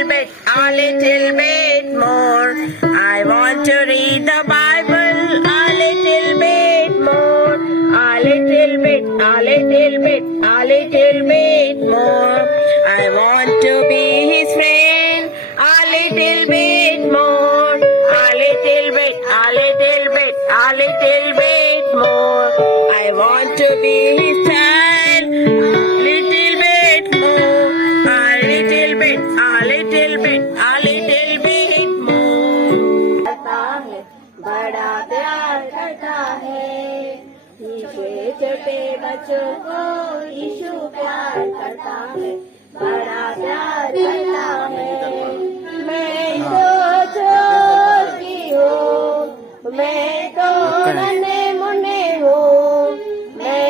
little bit more. I want to read the Bible a little bit more. A little bit, a little bit, a little bit more. I want to be his friend a little bit more. A little bit, a little bit, a little bit more. I want to be his child little bit more. A little bit, a little bit, a little bit more. करता है बड़ा प्यार करता है नीचे छोटे बच्चों को यीशु प्यार करता है बड़ा प्यार करता है मैं तो छोटी हूँ मैं तो नन्हे मुन्ने हूँ मैं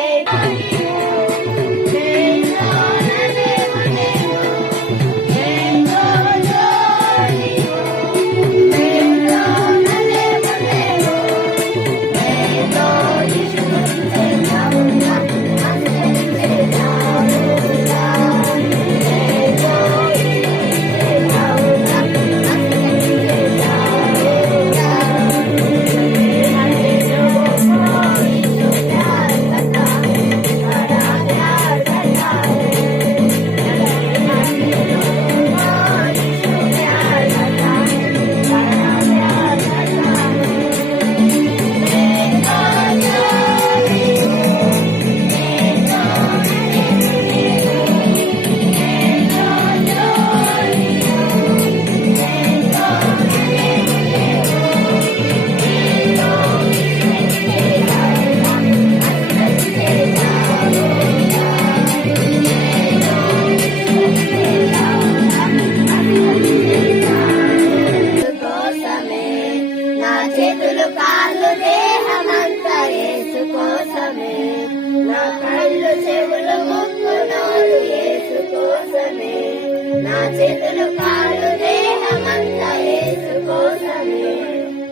చేతులు కాళ్ళు దేహమంతా యేసు కోసమే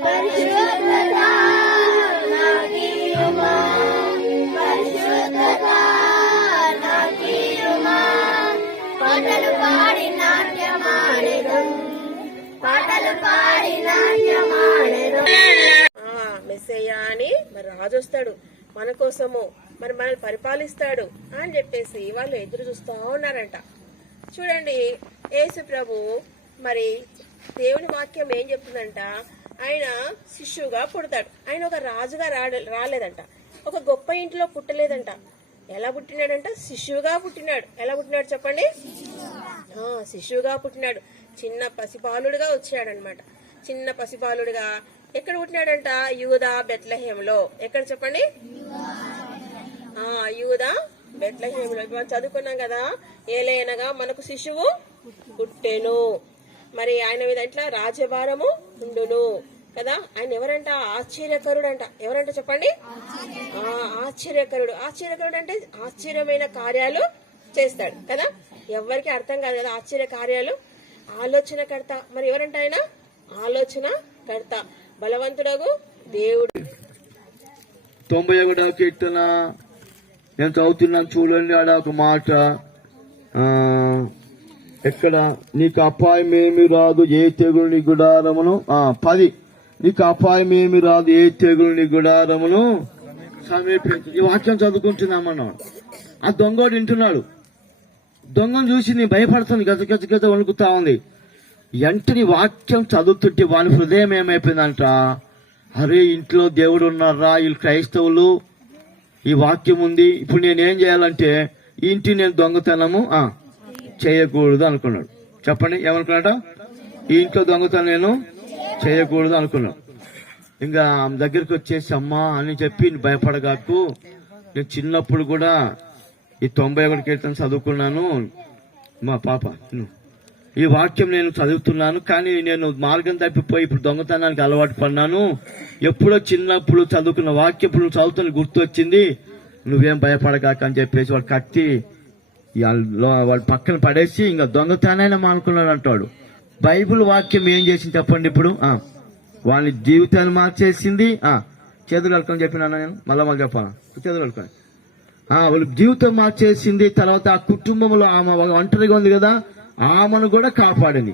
పరిశుద్ధత నాకీయుమా పరిశుద్ధత నాకీయుమా పాటలు పాడి నాట్యమాడెదం పాటలు పాడి నాట్యమాడెదం మెస్సయ్యా అని మరి రాజు వస్తాడు మన కోసము మరి మనల్ని పరిపాలిస్తాడు అని చెప్పేసి వాళ్ళు ఎదురు చూస్తూ ఉన్నారంట. చూడండి యేసు ప్రభు మరి దేవుని వాక్యం ఏం చెప్తుందంట, ఆయన శిష్యుగా పుడతాడు. ఆయన ఒక రాజుగా రాలేదంట, ఒక గొప్ప ఇంట్లో పుట్టలేదంట. ఎలా పుట్టినాడంట? శిష్యుగా పుట్టినాడు. ఎలా పుట్టినాడు చెప్పండి? శిష్యుగా పుట్టినాడు. చిన్న పసిబాలుడుగా వచ్చాడనమాట. చిన్న పసిబాలుడుగా ఎక్కడ పుట్టినాడంట? యూదా బెత్లెహేములో. ఎక్కడ చెప్పండి? యూదా బెత్లెహేములో. మనం చదువుకున్నాం కదా, ఏలైనగా మనకు శిశువు పుట్టెను, మరి ఆయన మీద ఇట్లా రాజ్యభారము ఉండును కదా. ఆయన ఎవరంట? ఆశ్చర్యకరుడు అంట. ఎవరంట చెప్పండి? ఆశ్చర్యకరుడు. ఆశ్చర్యకరుడు అంటే ఆశ్చర్యమైన కార్యాలు చేస్తాడు కదా. ఎవరికి అర్థం కాదు కదా ఆశ్చర్య కార్యాలు. ఆలోచనకర్త. మరి ఎవరంట ఆయన? ఆలోచనకర్త, బలవంతుడగు దేవుడు. 91వ కీర్తన నేను చదువుతున్నాను చూడండి. ఆడ ఒక మాట, ఎక్కడ నీకు అపాయమేమి రాదు ఏ తెగులు నీ గుడారమును 10 నీకు అపాయమేమి రాదు ఏ తెగులు నీ గుడారమును సమీపించు. ఈ వాక్యం చదువుకుంటున్నామన్నాడు. ఆ దొంగోడు వింటున్నాడు. దొంగను చూసి నీ భయపడుతుంది, గజ గజ గజ వణుకుతా ఉంది. ఎంటని వాక్యం చదువుతుంటే వాని హృదయం ఏమైపోయిందంట, అరే ఇంట్లో దేవుడు ఉన్నారా, వీళ్ళు క్రైస్తవులు, ఈ వాక్యం ఉంది, ఇప్పుడు నేనేం చేయాలంటే ఈ ఇంటి నేను దొంగతనము చేయకూడదు అనుకున్నాడు. చెప్పండి ఏమనుకున్నాడ? ఈ ఇంట్లో దొంగతనం నేను చేయకూడదు అనుకున్నాడు. ఇంకా ఆమె దగ్గరికి వచ్చేసి అమ్మా అని చెప్పి భయపడగాకు, నేను చిన్నప్పుడు కూడా ఈ 91 కీర్తన చదువుకున్నాను, మా పాప ఈ వాక్యం నేను చదువుతున్నాను, కానీ నేను మార్గం తప్పిపోయి ఇప్పుడు దొంగతనానికి అలవాటు పడినాను. ఎప్పుడో చిన్నప్పుడు చదువుకున్న వాక్యం ఇప్పుడు నువ్వు చదువుతున్న గుర్తు వచ్చింది, నువ్వేం భయపడగాక అని చెప్పేసి వాడు కట్టి వాడు పక్కన పడేసి ఇంకా దొంగతనాన్ని మానుకున్నాడు అంటాడు. బైబిల్ వాక్యం ఏం చేసింది చెప్పండి? ఇప్పుడు వాళ్ళని జీవితాన్ని మార్చేసింది. చేతులు కలుకొని చెప్పినా నేను మళ్ళీ చెప్పాను, చేతులు కలుకొని వాళ్ళ జీవితం మార్చేసింది. తర్వాత ఆ కుటుంబంలో ఆమె ఒంటరిగా ఉంది కదా, ఆమెను కూడా కాపాడింది.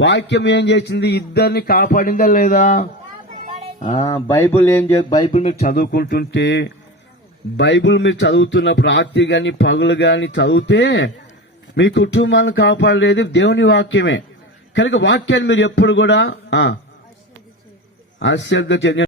వాక్యం ఏం చేసింది? ఇద్దరిని కాపాడిందా లేదా? బైబిల్ బైబిల్ మీరు చదువుకుంటుంటే, బైబిల్ మీరు చదువుతున్నప్పుడు రాత్రి గాని పగులు గాని చదివితే మీ కుటుంబాలను కాపాడలేదు దేవుని వాక్యమే. కనుక వాక్యాన్ని మీరు ఎప్పుడు కూడా అశ్రద్ధ చెంది